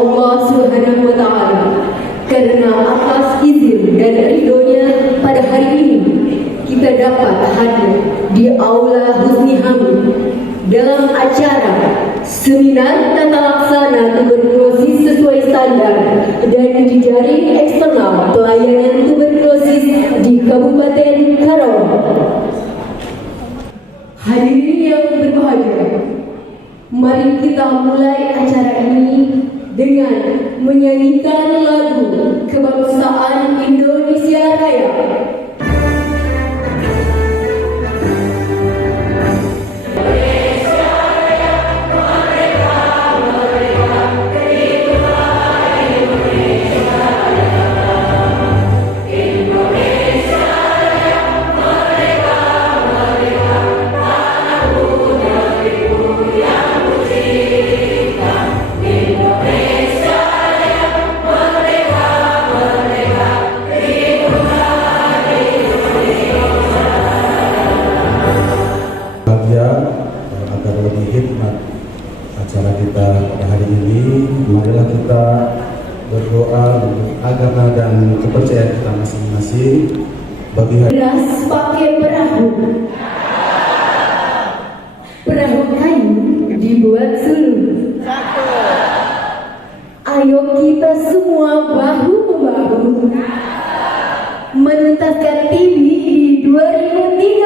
Allah Subhanahu wa Ta'ala, karena atas izin dan ridhonya pada hari ini kita dapat hadir di Aula Husni Hamid dalam acara seminar tata laksana tuberkulosis sesuai standar dan jejaring eksternal pelayanan tuberkulosis di Kabupaten Karawang. Hadirin yang berbahagia, mari kita mulai acara ini dengan menyanyikan lagu kebangsaan Indonesia Raya. Agar lebih hikmat acara kita pada hari ini, marilah kita berdoa untuk agama dan kepercayaan kita masing-masing. Bagi hari Beras pakai perahu, perahu kayu dibuat sulur. Ayo kita semua bahu membahu menuntaskan TV di 2030.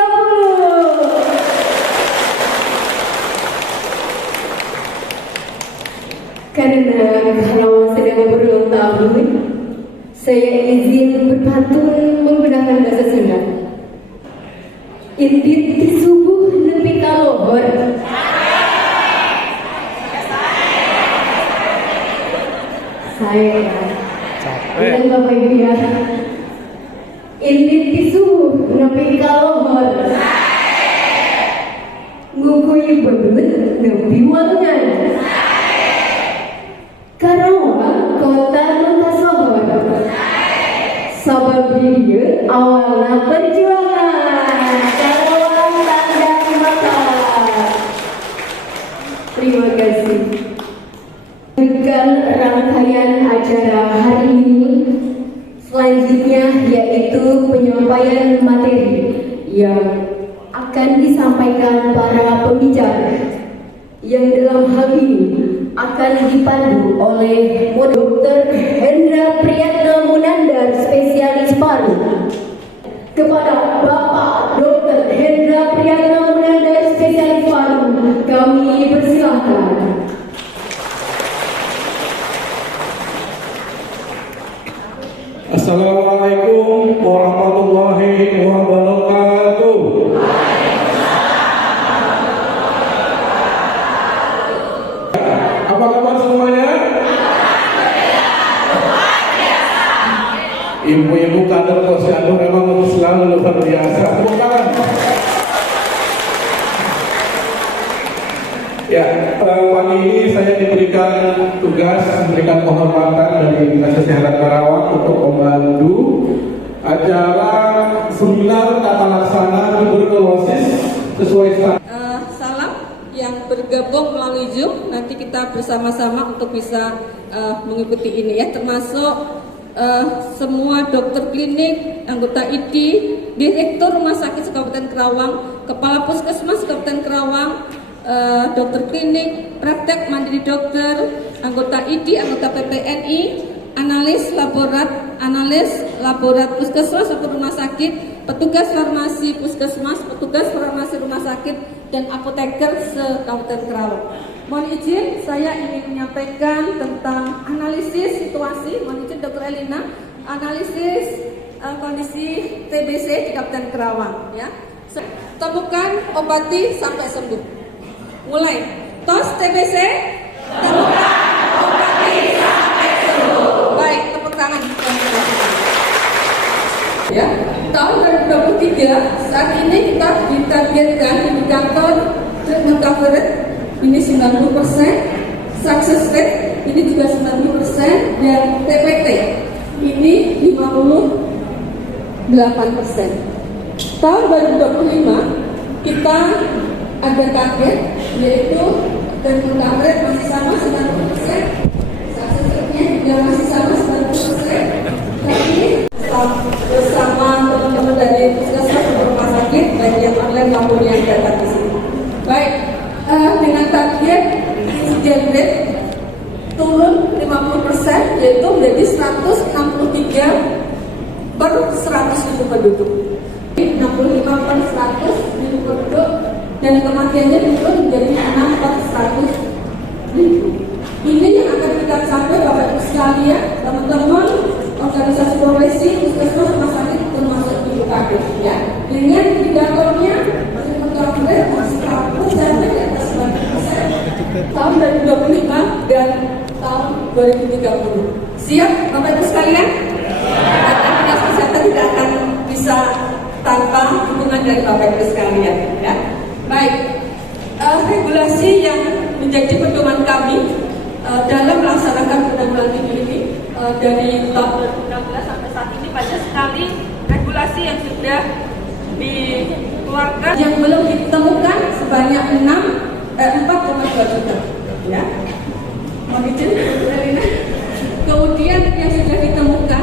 Karena Karawang sedang berulang tahun, saya izin berpantun menggunakan bahasa Sunda. Indit di subuh nepi kalohor. Saya dan Bapak Ibu ya. Indit di subuh nepi kalohor. Ngukuyi belut nepi wangan. Karawang kota Makassar, sababnya awalnya perjuangan. Karawang tanda mata. Terima kasih. Dengan rangkaian acara hari ini, selanjutnya yaitu penyampaian materi yang akan disampaikan para pembicara yang dalam hal ini akan dipandu oleh Dr. Hendra Priyatna Munandar, spesialis paru. Kepada Bapak Dr. Hendra Priyatna Munandar, spesialis paru, kami persilahkan. Assalamualaikum warahmatullahi wabarakatuh. Apa kabar semuanya? Ibu-ibu kader posyandu memang selalu luar biasa. Tepuk tangan. Ya, pagi ini saya diberikan tugas, memberikan penghormatan dari Dinas Kesehatan Karawang untuk memandu acara seminar tata laksana tuberkulosis sesuai standar. Yang bergabung melalui Zoom, nanti kita bersama-sama untuk bisa mengikuti ini ya, termasuk semua dokter klinik, anggota ID, direktur rumah sakit Kabupaten Karawang, kepala puskesmas Kabupaten Karawang, dokter klinik, praktek mandiri dokter, anggota ID, anggota PPNI, analis laborat puskesmas atau rumah sakit, petugas farmasi puskesmas, petugas farmasi rumah sakit, dan apoteker se-Kabupaten Karawang. Mohon izin, saya ingin menyampaikan tentang analisis situasi. Mohon izin Dr. Elina, analisis kondisi TBC di Kabupaten Karawang. Ya, temukan, obati sampai sembuh. Mulai, tos TBC, temukan, obati sampai sembuh. Baik, tepuk tangan. Ya, tahun 2023 saat ini kita ditargetkan indikator treatment coverage ini 90%, success rate ini juga 90%, dan TPT ini 58%. Tahun 2025 kita ada target yaitu treatment coverage masih sama 90%, success penduduk. 65/100.000 penduduk dan kematiannya turun menjadi 6/100.000. Ini yang akan kita capai Bapak Ibu sekalian, teman-teman organisasi profesi, puskesmas, rumah sakit termasuk di UKD ya. Dengan indikatornya masih mencapai sampai di atas 90% tahun 2025 dan tahun 2030. Siap Bapak Ibu sekalian? Dinas Kesehatan tidak akan bisa tanpa dukungan dari Bapak Ibu sekalian ya. Baik, regulasi yang menjadi pedoman kami dalam melaksanakan penanggulangan ini dari tahun 2016 sampai saat ini banyak sekali regulasi yang sudah dikeluarkan yang belum ditemukan sebanyak 4,2 juta ya. Mohon izin Bu Elina. Kemudian yang sudah ditemukan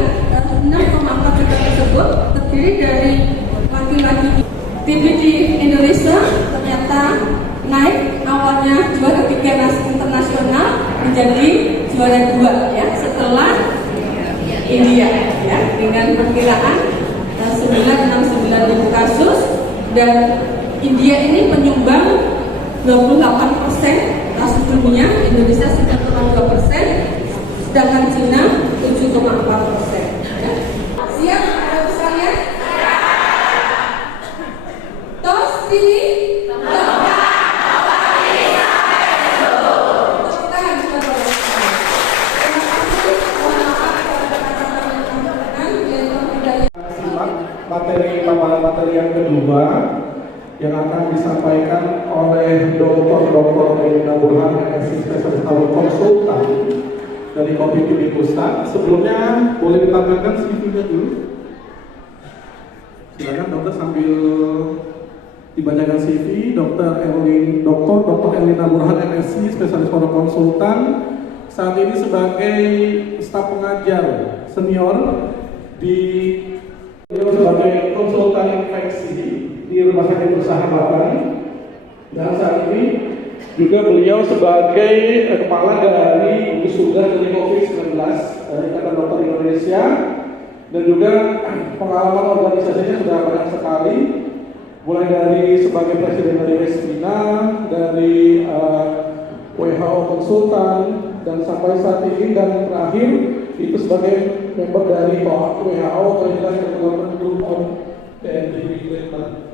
6,4 juta tersebut terdiri dari laki-laki. TB di Indonesia ternyata naik, awalnya juara 3 internasional menjadi juara 2 ya setelah India ya dengan perkiraan 969.000 kasus, dan India ini penyumbang 28% kasus dunia, Indonesia 9,2%, sedangkan Cina 7,4% ya. Siap Bapak sekalian? Tos sini. Materi yang kedua yang akan disampaikan oleh Dr. Elina Burhan, MSc Spesialis Konsultan dari Kopimpi Pusat. Sebelumnya boleh ditampilkan CV-nya dulu. Silakan dokter sambil dibacakan CV. Dr. Elina Burhan, MSc Spesialis Konsultan, saat ini sebagai staf pengajar senior di sebagai konsultan infeksi di Rumah Sakit Persahabatan, dan saat ini juga beliau sebagai kepala dari gugus tugas dari COVID-19 dari Ikatan Dokter Indonesia, dan juga pengalaman organisasinya sudah banyak sekali, mulai dari sebagai presiden dari Wespina, dari WHO konsultan, dan sampai saat ini, dan terakhir itu sebagai member dari WHO Organization Development Group on TND Treatment.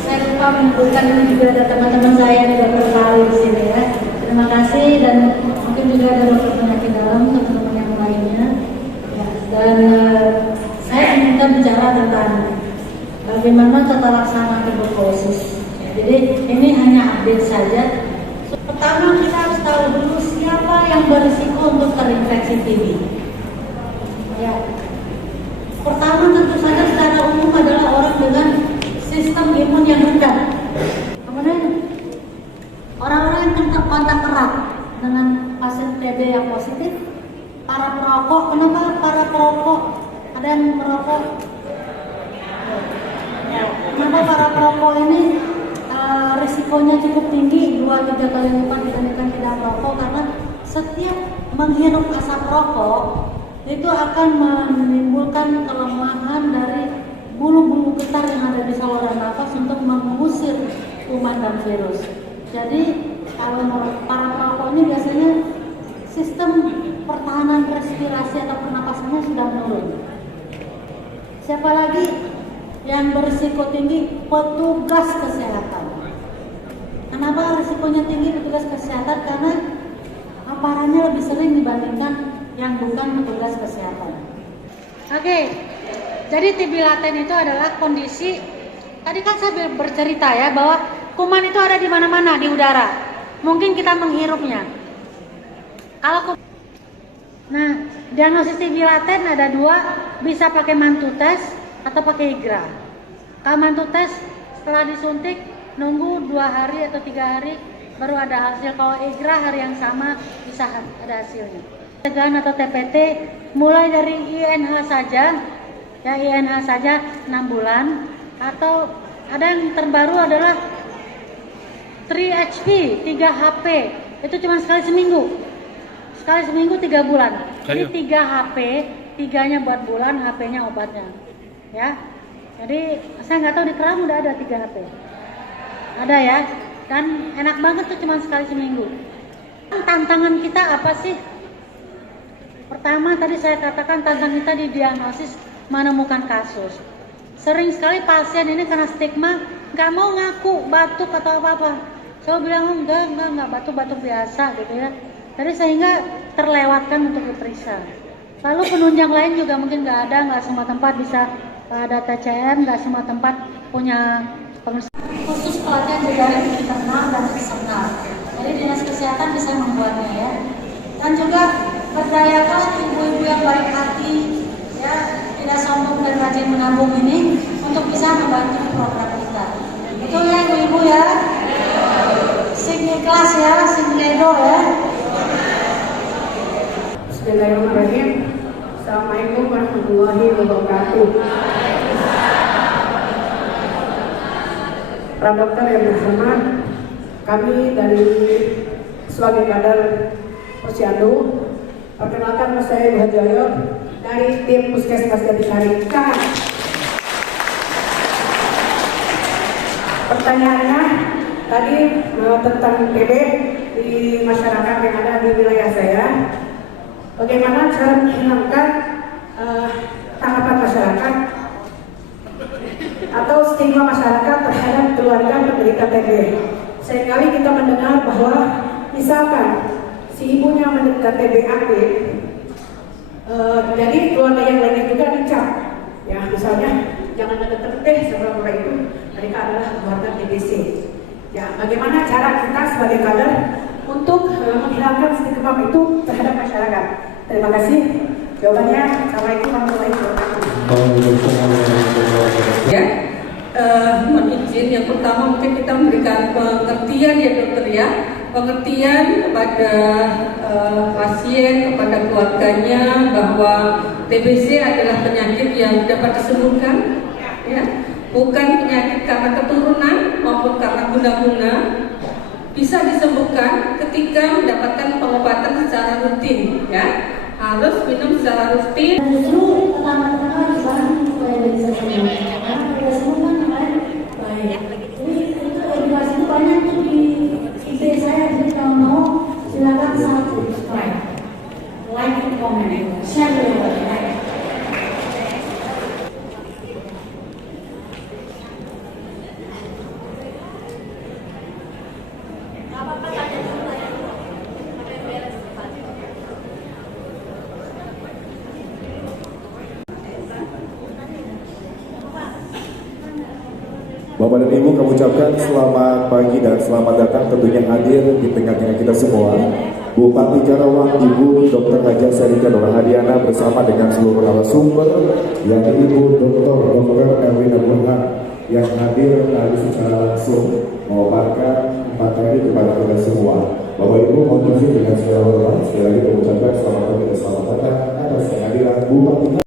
Saya lupa menyebutkan ini juga ada teman-teman saya yang juga berkali di sini ya. Terima kasih, dan mungkin juga ada dokter penyakit dalam teman-teman yang lainnya. Ya, dan saya ingin bicara tentang bagaimana tata laksana tuberkulosis. Jadi ini hanya update saja. Pertama kita harus tahu dulu siapa yang berisiko untuk terinfeksi TB. Ya. Pertama tentu saja secara umum adalah orang dengan sistem imun yang rendah. Kemudian orang-orang yang kontak erat dengan pasien TB yang positif, para perokok. Kenapa para perokok? Ada yang merokok? Kenapa para perokok ini risikonya cukup tinggi, 2-3 kali lipat dibandingkan tidak merokok? Karena setiap menghirup asap rokok itu akan menimbulkan kelemahan dari bulu-bulu getah yang ada di saluran nafas untuk mengusir kuman dan virus. Jadi kalau para perokok ini biasanya sistem pertahanan respirasi atau pernapasannya sudah menurun. Siapa lagi yang berisiko tinggi? Petugas kesehatan. Kenapa risikonya tinggi petugas kesehatan? Karena paparannya lebih sering dibandingkan yang bukan petugas kesehatan. Oke, jadi TB laten itu adalah kondisi, tadi kan saya bercerita ya bahwa kuman itu ada di mana-mana di udara. Mungkin kita menghirupnya. Nah, diagnosis TB laten ada 2, bisa pakai mantu tes atau pakai IGRA. Kalau mantu tes setelah disuntik nunggu 2 hari atau 3 hari baru ada hasil. Kalau IGRA hari yang sama bisa ada hasilnya. Pencegahan atau TPT mulai dari INH saja, ya INH saja 6 bulan, atau ada yang terbaru adalah 3HP, 3HP, itu cuma sekali seminggu. sekali seminggu 3 bulan. Jadi 3 HP, 3-nya buat bulan, HP-nya obatnya. Ya. Jadi saya nggak tahu di Keram udah ada 3 HP. Ada ya. Dan enak banget tuh cuma sekali seminggu. Tantangan kita apa sih? Pertama tadi saya katakan tantangan kita di diagnosis menemukan kasus. Sering sekali pasien ini karena stigma nggak mau ngaku batuk atau apa-apa. Saya bilang enggak batuk-batuk biasa gitu ya. Jadi sehingga terlewatkan untuk diperiksa. Lalu penunjang lain juga mungkin nggak ada, nggak semua tempat bisa ada TCM, nggak semua tempat punya pemeriksaan. Khusus pelatihan juga internal dan eksternal. Jadi dinas kesehatan bisa membuatnya ya. Dan juga berdayakan ibu-ibu yang baik hati, ya tidak sombong dan rajin menabung ini untuk bisa membantu program kita. Betul ya ibu-ibu ya? Sing ikhlas ya, sing ledo ya. Bismillahirrahmanirrahim. Assalamualaikum warahmatullahi wabarakatuh. Para dokter yang berhormat, kami dari sebagai kader Posyandu, perkenalkan nama saya Ibu Hajoyo dari tim Puskesmas Jatisari. Pertanyaannya tadi tentang TB di masyarakat yang ada di wilayah saya. Bagaimana cara menghilangkan tanggapan masyarakat atau stigma masyarakat terhadap keluarga penderita TB? Seringkali kita mendengar bahwa misalkan si ibunya menderita TB aktif, jadi keluarga yang lainnya juga dicap, ya misalnya jangan deket deh sama orang itu, mereka adalah keluarga TBC. Ya, bagaimana cara kita sebagai kader untuk menghilangkan stigma itu terhadap masyarakat? Terima kasih. Jawabannya, Assalamualaikum warahmatullahi wabarakatuh. Ya, mohon izin yang pertama mungkin kita memberikan pengertian ya dokter ya, pengertian kepada pasien, kepada keluarganya bahwa TBC adalah penyakit yang dapat disembuhkan, ya, bukan penyakit karena keturunan maupun karena guna-guna, bisa disembuhkan ketika mendapatkan pengobatan secara rutin, ya, harus minum secara rutin. Justru pertama-tama dibantu supaya bisa sembuh. Karena udah sembuh kan baik. Jadi itu edukasi itu banyak tuh di IG saya. Jadi kalau mau silakan subscribe, like, comment, share juga. Bapak dan Ibu, kami ucapkan selamat pagi dan selamat datang tentunya hadir di tengah-tengah kita semua. Bupati Karawang Ibu Dr. Haja Sarika Nurhadiana bersama dengan seluruh narasumber yang Ibu Dr. Erwin Burhan yang hadir tadi secara langsung memaparkan materi kepada kita semua. Bapak Ibu, mohon izin dengan segala hormat sekali lagi mengucapkan selamat pagi dan selamat datang atas kehadiran Bupati.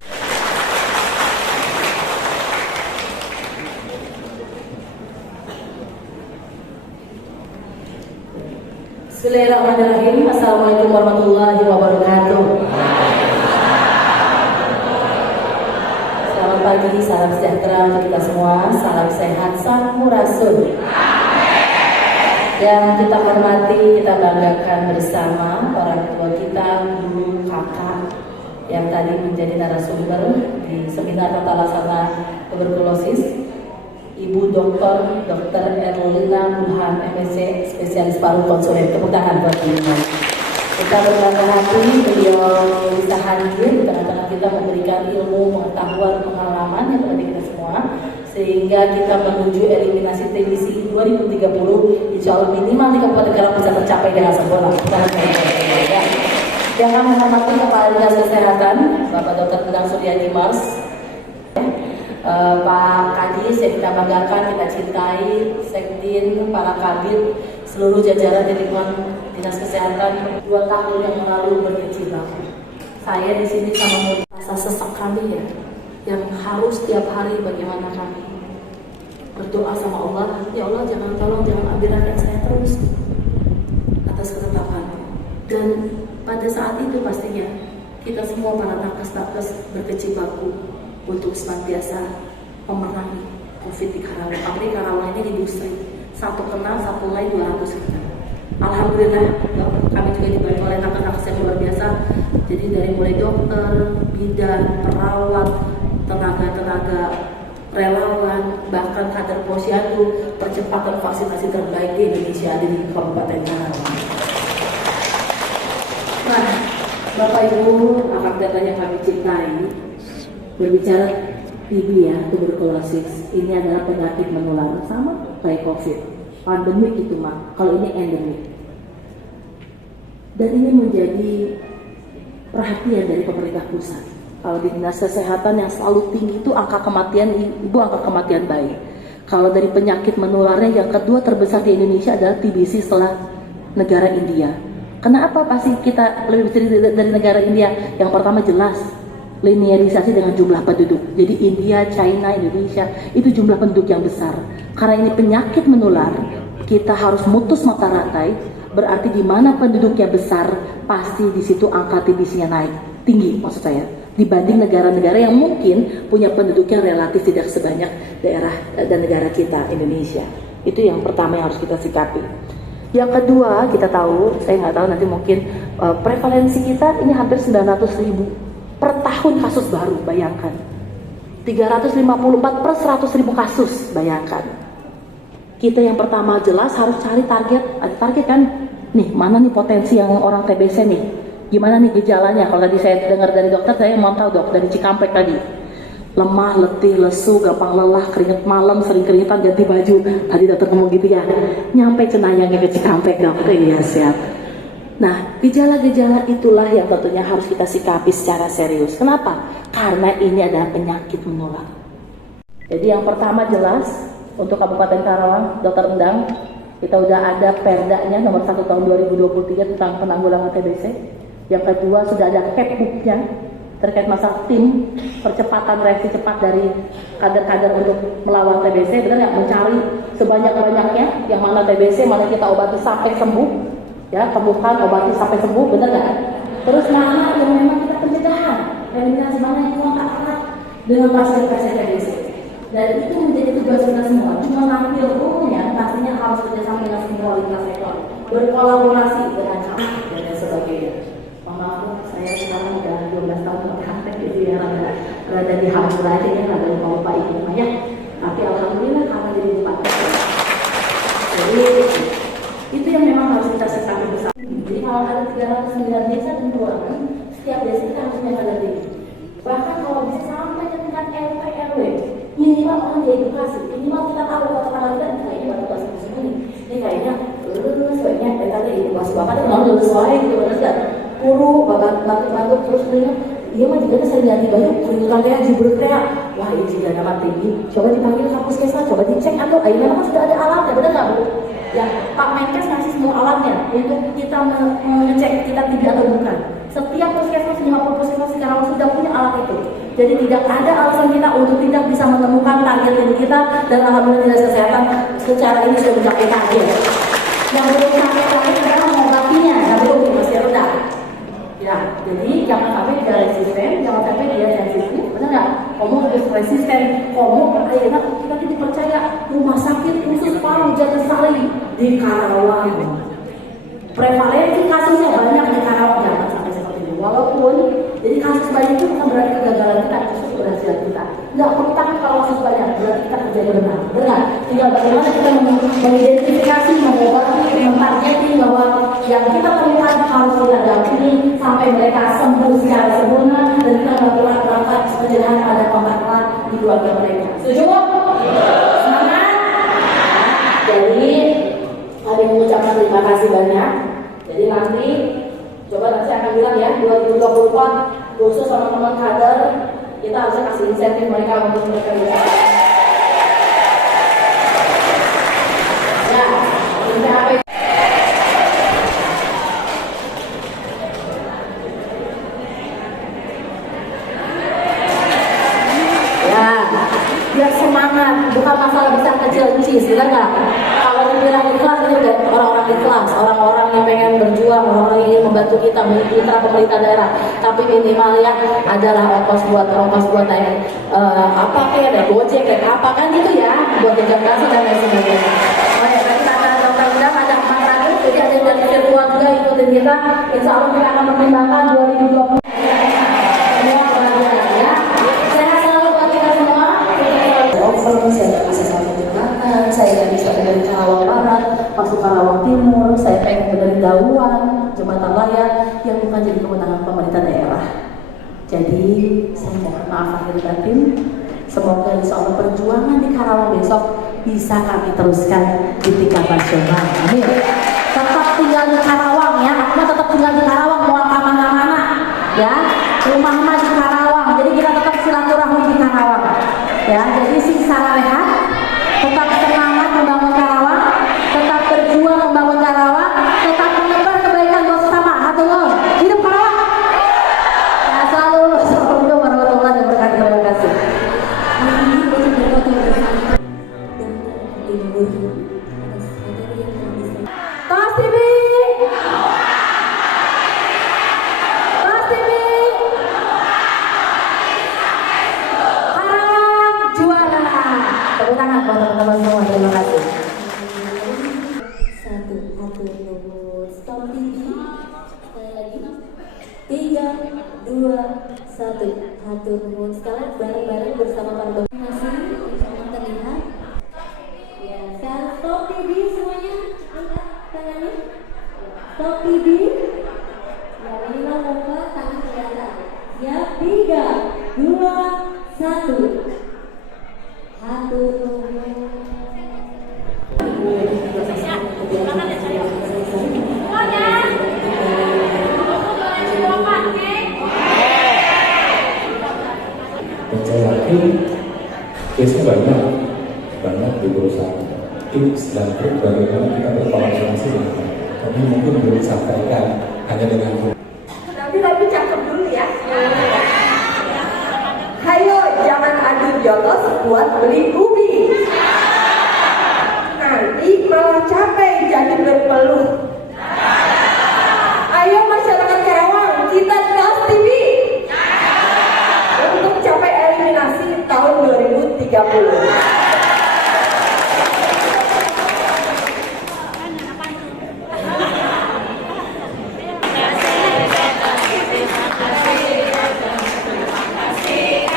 Bismillahirrahmanirrahim. Assalamualaikum warahmatullahi wabarakatuh. Selamat pagi, salam sejahtera untuk kita semua, salam sehat, sampurasun. Yang kita hormati, kita banggakan bersama para ketua kita, guru, kakak yang tadi menjadi narasumber di seminar tata laksana tuberkulosis, Ibu Dr. Erlina Burhan, MSc, spesialis paru konsulen. Tepuk tangan buat beliau. Kita berbangga hati beliau bisa hadir di tengah-tengah kita memberikan ilmu, pengetahuan, pengalaman kepada kita semua, sehingga kita menuju eliminasi TBC 2030. Insya Allah minimal di Kabupaten Karawang bisa tercapai dengan sempurna. Yang kami hormati Kepala Dinas Kesehatan, Bapak Dr. Endang Suryadi Mars, Pak Kadis yang kita banggakan, kita cintai, Sekdin, para kabit, seluruh jajaran di lingkungan Dinas Kesehatan. 2 tahun yang lalu berkecimpung. Saya di sini sama rasa sesak kami ya, yang harus tiap hari bagaimana kami berdoa sama Allah, ya Allah jangan ambil rakyat saya terus atas ketetapan. Dan pada saat itu pastinya kita semua para nakes-nakes berkecimpung untuk senantiasa memerangi COVID di Karawang. Apalagi Karawang ini industri, satu kena, satu lain 200 kena. Alhamdulillah kami juga dibantu oleh nakes-nakes yang luar biasa. Jadi dari mulai dokter, bidan, perawat, tenaga-tenaga relawan, bahkan kader posyandu, percepatan vaksinasi terbaik di Indonesia ada di Kabupaten Karawang. Nah, Bapak Ibu, akak data yang kami cintai, berbicara TB ya, tuberkulosis, ini adalah penyakit menular sama kayak COVID, pandemik itu mah, kalau ini endemik. Dan ini menjadi perhatian dari pemerintah pusat. Kalau di dinas kesehatan yang selalu tinggi itu angka kematian ibu, angka kematian bayi. Kalau dari penyakit menularnya yang kedua terbesar di Indonesia adalah TBC setelah negara India. Kenapa pasti kita lebih besar dari negara India? Yang pertama jelas linearisasi dengan jumlah penduduk. Jadi India, China, Indonesia itu jumlah penduduk yang besar. Karena ini penyakit menular, kita harus mutus mata rantai. Berarti di mana penduduknya besar, pasti di situ angka TBC-nya naik tinggi, maksud saya, dibanding negara-negara yang mungkin punya penduduk yang relatif tidak sebanyak daerah dan negara kita Indonesia. Itu yang pertama yang harus kita sikapi. Yang kedua, kita tahu, saya nggak tahu nanti mungkin prevalensi kita ini hampir 900.000 per tahun kasus baru, bayangkan. 354 per 100.000 kasus, bayangkan. Kita yang pertama jelas harus cari target, ada target kan? Nih, mana nih potensi yang orang TBC nih? Gimana nih gejalanya? Kalau tadi saya dengar dari dokter, saya mau tahu dok, dari Cikampek tadi. Lemah, letih, lesu, gampang lelah, keringet malam, sering keringetan, ganti baju. Tadi dokter ngomong gitu ya. Nyampe Cenayangnya ke Cikampek dokter, ya siap. Nah, gejala-gejala itulah yang tentunya harus kita sikapi secara serius. Kenapa? Karena ini adalah penyakit menular. Jadi yang pertama jelas, untuk Kabupaten Karawang, Dr. Endang, kita udah ada perdanya nomor 1 tahun 2023 tentang penanggulangan TBC. Yang kedua sudah ada Kepbuknya terkait masalah tim percepatan reaksi cepat dari kader-kader untuk melawan TBC. Benar nggak? Mencari sebanyak-banyaknya yang mana TBC, mana kita obati sampai sembuh, ya temukan obati sampai sembuh, benar nggak? Terus mana yang memang kita pencegahan, eliminasi mana yang kontak erat dengan pasien-pasien TBC. Dan itu menjadi tugas kita semua. Cuma ngambil umumnya pastinya harus kerjasama dengan semua lintas sektor, berkolaborasi dengan camat dan sebagainya. Maaf, saya sekarang udah 12 tahun berpraktek jadi rada dihambur aja ya, rada lupa itu namanya. Tapi alhamdulillah karena jadi bupati. Jadi itu yang memang harus kita sikapi bersama. Jadi kalau ada 309 desa dan kelurahan, setiap desa kita harus menjaga diri. Bahkan kalau bisa sampai ke tingkat RT RW, minimal orang diedukasi, minimal kita tahu kalau tetangga kita kayaknya baru pas ini. Ini kayaknya sebaiknya tadi edukasi bapak itu mau lulus soalnya gitu benar. Guru, batuk-batuk terus punya, iya mah juga saya ganti baju, keringetan kayak jibril kayak, wah ini sudah dapat tinggi, coba dipanggil ke puskesmas, coba dicek atau, memang sudah ada alatnya, benar nggak bu? Ya, Pak Menkes ngasih semua alatnya untuk kita mengecek kita TB atau bukan. Setiap puskesmas, 50 puskesmas sekarang sudah punya alat itu. Jadi tidak ada alasan kita untuk tidak bisa menemukan target ini kita, dan alhamdulillah dinas kesehatan secara ini sudah mencapai target. Yang belum sampai target adalah mengobatinya, yang belum masih rendah. Ya, jadi jangan sampai dia resisten, jangan sampai dia sensitif, benar nggak? Kamu harus resisten, kamu akhirnya kita dipercaya rumah sakit khusus paru Jatisari di Karawang. Prevalensi kasusnya banyak di Karawang, jangan sampai seperti itu. Walaupun jadi kasus banyak itu bukan berarti kegagalan kita, kasus keberhasilan kita. Nggak perlu takut kalau kasus banyak, berarti kita kerjanya benar. Benar? Tinggal bagaimana kita mengidentifikasi, mengobati, mentargeting bahwa yang kita temukan harus kita dampingi sampai mereka sembuh secara sempurna dan kita melakukan langkah pencegahan pada kontak erat di keluarga mereka. Setuju? Semangat? Jadi kami mengucapkan terima kasih banyak. Jadi nanti coba nanti saya akan bilang ya 2024 khusus teman-teman kader kita harus kasih insentif mereka untuk mereka bisa. Ya, ini apa? Biar semangat, bukan masalah besar kecil cis, benar nggak? Kalau dibilang ikhlas ini udah orang-orang ikhlas, orang-orang yang pengen berjuang, orang ingin membantu kita, mitra pemerintah daerah, tapi minimal ya adalah ongkos buat naik apa kayak ada Gojek kayak apa kan gitu ya, buat jajan kasih dan lain sebagainya. Oh ya, nanti ada undang-undang ada 400, jadi ada yang dari virtual juga ikutin kita. Insya Allah kita akan pertimbangkan 2020. Saya bisa sampai Jembatan, saya bisa dari Karawang Barat, masuk Karawang Timur, saya pengen dari Dauan, Jembatan Layar, yang bukan jadi kewenangan pemerintah daerah. Jadi saya mohon maaf lahir batin. Semoga insya Allah perjuangan di Karawang besok bisa kami teruskan di tingkat nasional. Amin. Tetap tinggal di Karawang ya, aku tetap tinggal di Karawang, mau kemana-mana ya. Rumah di Karawang, jadi kita tetap silaturahmi di Karawang. Ya, jadi sisa rehat, tetap semangat membangun Karawang, tetap berjuang membangun Karawang, tetap menebar kebaikan buat sesama. Hatur hidup Karawang. Ya, selalu assalamualaikum warahmatullahi wabarakatuh. Terima kasih. Tos TV. Tos TV. Tepuk tangan buat teman-teman semua, terima kasih. 1, atur nomor stop TV. Sekali lagi 3, 2, 1, atur nomor. Sekarang bareng-bareng bersama para masih insya terlihat. Ya, sekarang stop TV semuanya, angkat tangannya. Stop TV. Ya, minimal muka tangan kelihatan. Ya, 3, 2, 1. Dan saya yakin case-nya banyak di perusahaan. Tips dan trik bagaimana kita berkolaborasi dengan mereka. Kami mungkin belum disampaikan hanya dengan tapi cakep dulu ya. Hayo jangan adu jotos buat beli ubi. Nanti malah capek jadi berpeluh. Ayo masyarakat Karawang, kita Tos TV untuk capai eliminasi tahun 2030.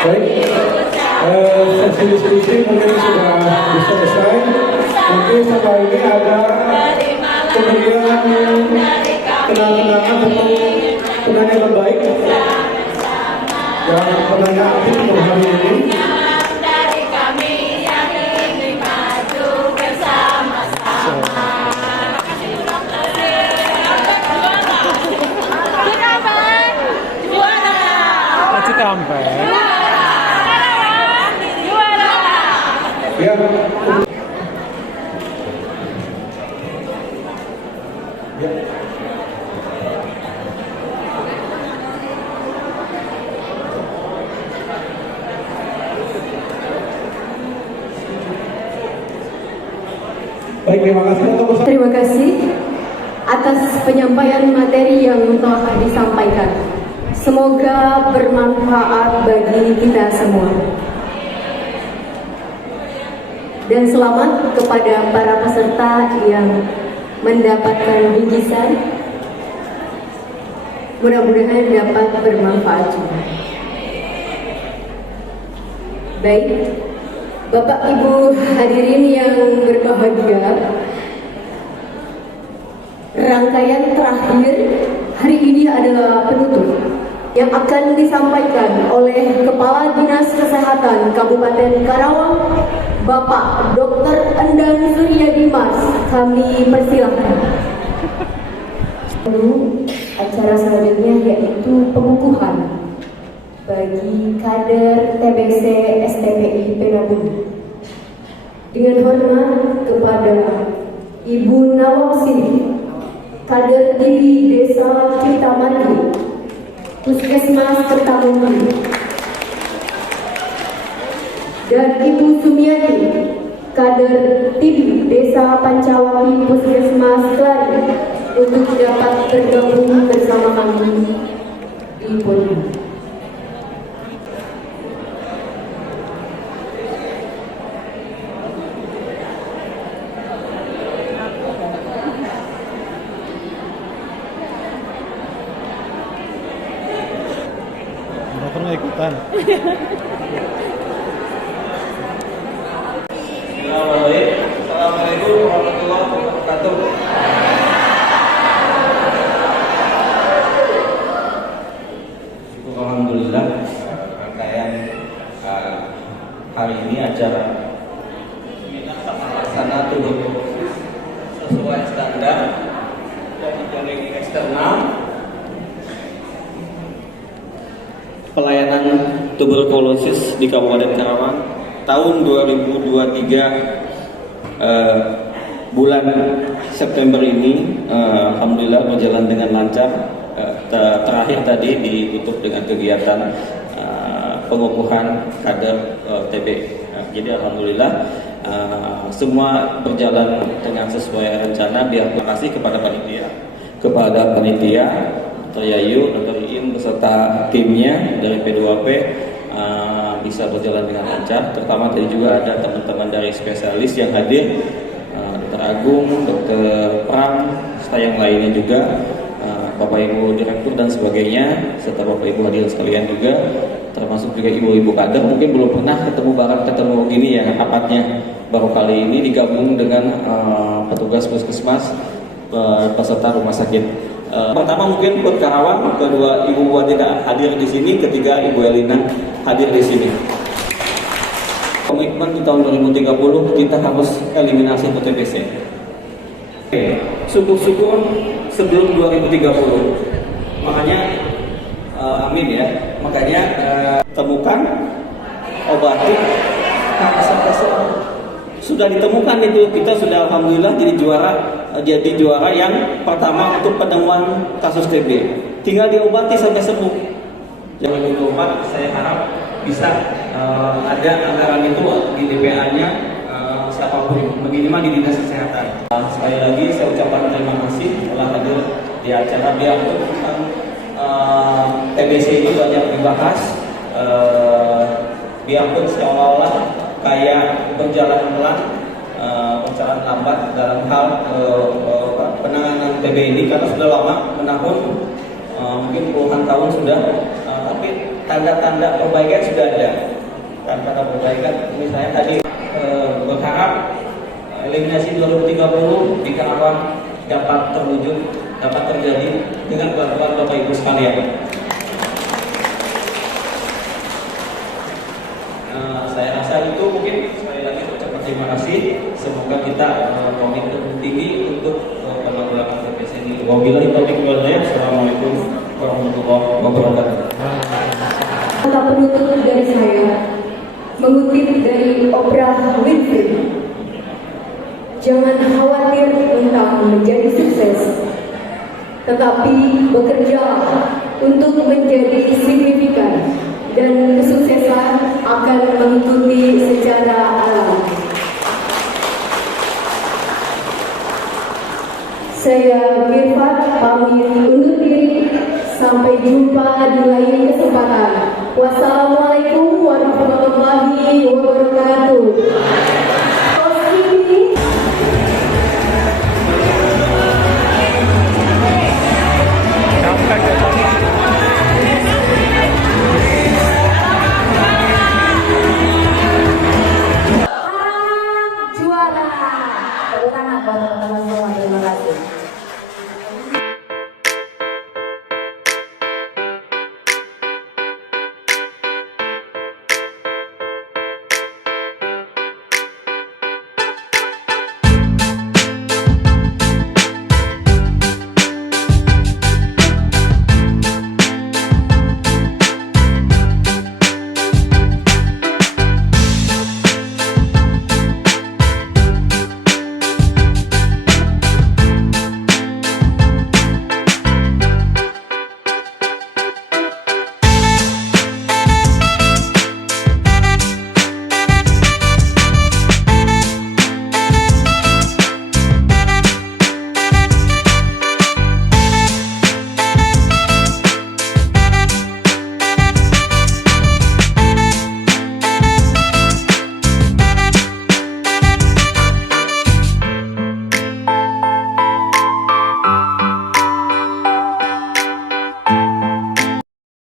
Baik, sesi diskusi mungkin sudah selesai. Mungkin setelah ini ada pemberian kenang-kenangan untuk penanya terbaik yang penanya aktif untuk hari ini. Ya. Ya. Baik, terima kasih atas penyampaian materi yang telah disampaikan. Semoga bermanfaat bagi kita semua. Dan selamat kepada para peserta yang mendapatkan bingkisan. Mudah-mudahan dapat bermanfaat juga. Baik, Bapak Ibu hadirin yang berbahagia, rangkaian terakhir hari ini adalah penutup yang akan disampaikan oleh Kepala Dinas Kesehatan Kabupaten Karawang, Bapak Dr. Endang Suryadi Mas. Kami persilahkan. Acara selanjutnya yaitu pengukuhan bagi kader TBC STPI Penabung. Dengan hormat kepada Ibu Nawangsi, kader di Desa Ciptamargi, Puskesmas Kertamungki, dan Ibu Sumiati, kader tim Desa Pancawati Puskesmas Kelari. untuk dapat bergabung bersama kami di podium. Pernah ikutan. Assalamualaikum warahmatullahi wabarakatuh. Alhamdulillah, rangkaian hari ini acara laksana tubuh sesuai standar monitoring eksternal pelayanan tuberkulosis di Kabupaten Karawang tahun 2023 bulan September ini. Alhamdulillah berjalan dengan lancar. Terakhir tadi ditutup dengan kegiatan pengukuhan kader TB. Jadi alhamdulillah semua berjalan dengan sesuai rencana. Terima kasih kepada panitia Dr. Yayu, Dr. Iin beserta timnya dari P2P bisa berjalan dengan lancar. Terutama tadi juga ada teman-teman dari spesialis yang hadir, Dr. Agung, Dr. Pram, serta yang lainnya juga, Bapak Ibu Direktur dan sebagainya, serta Bapak Ibu hadirin sekalian juga, termasuk juga ibu-ibu kader. Mungkin belum pernah ketemu gini ya rapatnya, baru kali ini digabung dengan petugas puskesmas peserta rumah sakit. Pertama mungkin buat Karawang, kedua Ibu Bupati hadir di sini, ketiga Ibu Elina hadir di sini. Komitmen di tahun 2030 kita harus eliminasi TBC. Syukur-syukur sebelum 2030. Makanya amin ya. Makanya temukan, obati, sudah ditemukan itu, kita sudah alhamdulillah jadi juara yang pertama untuk penemuan kasus TB. Tinggal diobati sampai sembuh. Jangan lupa, saya harap bisa ada anggaran itu di DPA-nya siapapun, minimal di dinas kesehatan. Sekali lagi saya ucapkan terima kasih telah hadir di acara biar tentang TBC ini banyak dibahas. Biarpun seolah-olah kayak berjalan pelan, berjalan lambat dalam hal penanganan TB ini karena sudah lama menahun, mungkin puluhan tahun sudah, tapi tanda-tanda perbaikan sudah ada. Tanda perbaikan misalnya tadi berharap eliminasi 2030 di Karawang dapat terwujud, dapat terjadi dengan bantuan Bapak Ibu sekalian. Saya rasa itu mungkin sekali lagi ucapkan terima kasih. Semoga kita komitmen tinggi untuk penanggulangan TBC ini. Wabillahi taufiq wal hidayah. Assalamualaikum warahmatullahi wabarakatuh. Kata penutup dari saya mengutip dari Oprah Winfrey, jangan khawatir tentang menjadi sukses, tetapi bekerja untuk menjadi signifikan, dan kesuksesan akan mengikuti secara alami. Saya Mirfat pamit undur diri. Sampai jumpa di lain kesempatan. Wassalamualaikum.